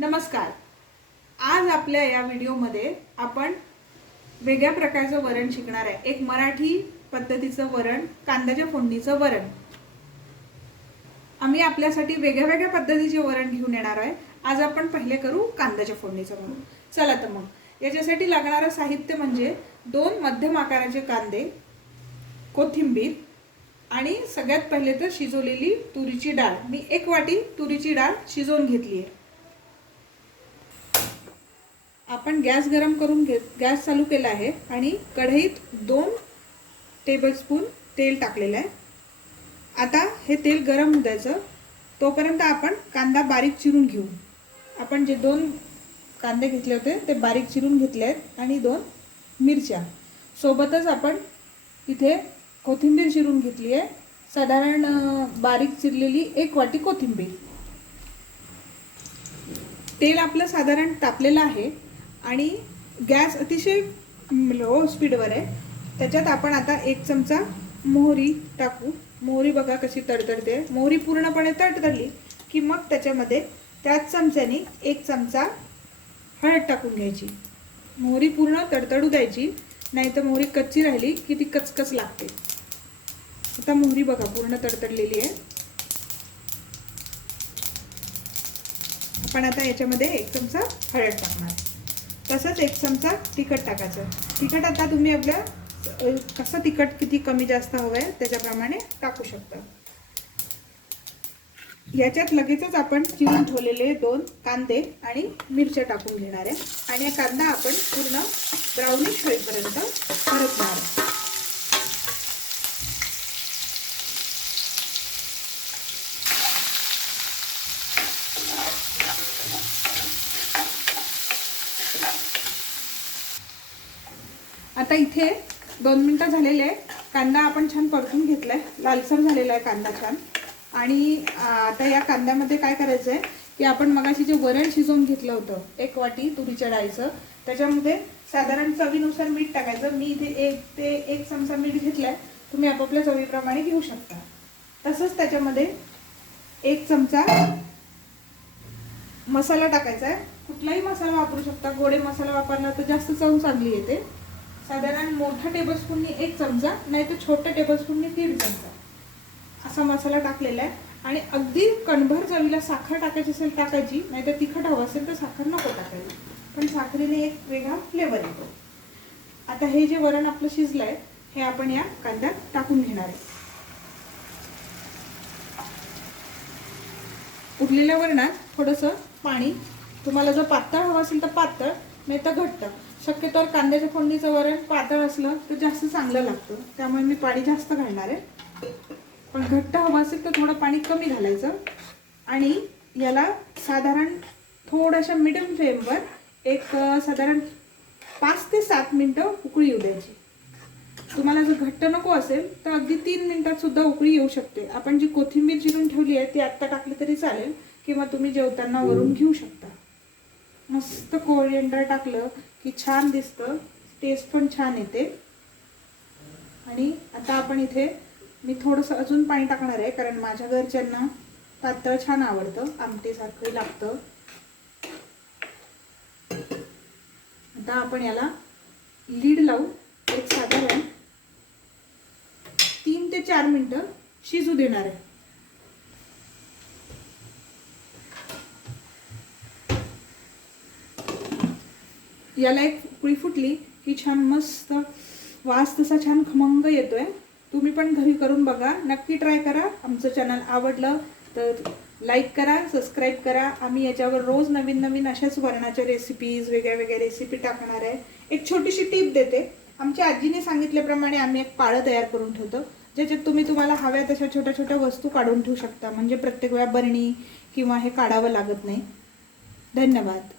नमस्कार। आज आपल्या या व्हिडिओमध्ये आपण वेगळ्या प्रकारचं वरण शिकणार आहे। एक मराठी पद्धतीचं वरण, कांद्याच्या फोडणीचं वरण। आम्ही आपल्यासाठी वेगळ्या पद्धतीचे वरण घेऊन येणार आहे। आज आपण पहिले करू कांद्याच्या फोडणीचं वरण। चला तर मग याच्यासाठी लागणारं साहित्य म्हणजे 2 मध्यम आकाराचे कांदे, कोथिंबीर आणि सगळ्यात पहिले तर शिजवलेली तुरीची डाळ। मी 1 वाटी तुरीची डाळ शिजवून घेतली आहे। आपण गॅस गरम करून गॅस चालू केला आहे आणि कढईत 2 टेबलस्पून तेल टाकलेलं आहे। आता हे तेल गरम होऊ द्यायचं। तोपर्यंत आपण कांदा बारीक चिरून घेऊ। आपण जे 2 कांदे घेतले होते ते बारीक चिरून घेतले आहेत आणि 2 मिरच्या सोबतच आपण इथे कोथिंबीर चिरून घेतली आहे। साधारण बारीक चिरलेली 1 वाटी कोथिंबीर। तेल आपलं साधारण तापलेलं आहे आणि गॅस अतिशय लो स्पीडवर आहे। त्याच्यात आपण आता 1 चमचा मोहरी टाकू। मोहरी बघा कशी तडतडते। मोहरी पूर्णपणे तडतडली की मग त्याच्यामध्ये त्याच चमच्याने 1 चमचा हळद टाकून घ्यायची। मोहरी पूर्ण तडतडू द्यायची, नाहीतर मोहरी कच्ची राहिली की ती कचकच लागते। आता मोहरी बघा पूर्ण तडतडलेली आहे। आपण आता याच्यामध्ये 1 चमचा हळद टाकणार, तसंच 1 चमचा तिखट टाकायचं। तिखट आता तुम्ही आपल्या कसं तिखट किती कमी जास्त हवंय त्याच्याप्रमाणे टाकू शकता। याच्यात लगेचच आपण चिरून ठेवलेले 2 कांदे आणि मिरच्या टाकून घेणार आहे आणि हा कांदा आपण पूर्ण ब्राउनिश होईपर्यंत परतणार आहे। आता इथे 2 मिनिटं झालेले आहे। कांदा आपण छान परतून घेतलाय, लालसर झालेला आहे कांदा छान। आणि आता या कांद्यामध्ये काय करायचं आहे की आपण मगाशी जे वरण शिजवून घेतलं होतं 1 वाटी तुरीच्या डाळीचं, त्याच्यामध्ये साधारण चवीनुसार मीठ टाकायचं। मी इथे 1 ते 1 चमचा मीठ घेतलाय, तुम्ही आपापल्या चवीप्रमाणे घेऊ शकता। तसंच त्याच्यामध्ये 1 चमचा मसाला टाकायचा आहे। कुठलाही मसाला वापरू शकता, गोडे मसाला वापरला तर जास्त चव चांगली येते। साधारण मोठा टेबलस्पूननी 1 चमचा, नाही तर छोट्या टेबलस्पूननी 1.5 चमचा असा मसाला टाकलेला आहे। आणि अगदी कणभर चवीला साखर टाकायची असेल टाकायची, नाही तर तिखट हवं असेल तर साखर नको टाकायची, पण साखरेने एक वेगळा फ्लेवर येतो। आता हे जे वरण आपलं शिजलंय हे आपण या कांद्यात टाकून घेणार आहे। उरलेल्या वरणात थोडंसं पाणी, तुम्हाला जर पातळ हवं असेल तर पातळ, नाही तर घट्ट। शक्यतोवर कांद्याच्या फोडणीचं वरण पातळ असलं तर जास्त चांगलं लागतं, त्यामुळे मी पाणी जास्त घालणार आहे। पण घट्ट हवं असेल तर थोडं पाणी कमी घालायचं आणि याला साधारण थोड्याशा मीडियम फ्लेमवर एक साधारण 5 ते 7 मिनिटं उकळी येऊ द्यायची। तुम्हाला जर घट्ट नको असेल तर अगदी 3 मिनिटात सुद्धा उकळी येऊ शकते। आपण जी कोथिंबीर चिरून ठेवली आहे ती आत्ता टाकली तरी चालेल, किंवा तुम्ही जेवताना वरून घेऊ शकता। मस्त कोरिएंडर टाकलं की छान दिसतं, टेस्ट पण छान येते। आणि आता आपण इथे मी थोडंसं अजून पाणी टाकणार आहे, कारण माझ्या घरच्यांना पातळ छान आवडतं, आमटीसारखं लागतं। आता आपण याला लीड लावून एक साधारण 3 ते 4 मिनिटं शिजू देणार आहे। याला एक उकळी फुटली की छान मस्त वास तसा छान खमंग येतोय। तुम्ही पण घरी करून बघा, नक्की ट्राय करा। आमचं चॅनल आवडलं तर लाईक करा, सबस्क्राईब करा। आम्ही याच्यावर रोज नवीन अशाच वरणाच्या रेसिपीज, वेगळ्या रेसिपी टाकणार आहे। एक छोटीशी टिप देते, आमच्या आजीने सांगितल्याप्रमाणे आम्ही एक पाळं तयार करून ठेवतो, ज्याच्यात तुम्हाला हव्या तशा छोट्या वस्तू काढून ठेवू शकता, म्हणजे प्रत्येक वेळा बरणी किंवा हे काढावं लागत नाही। धन्यवाद।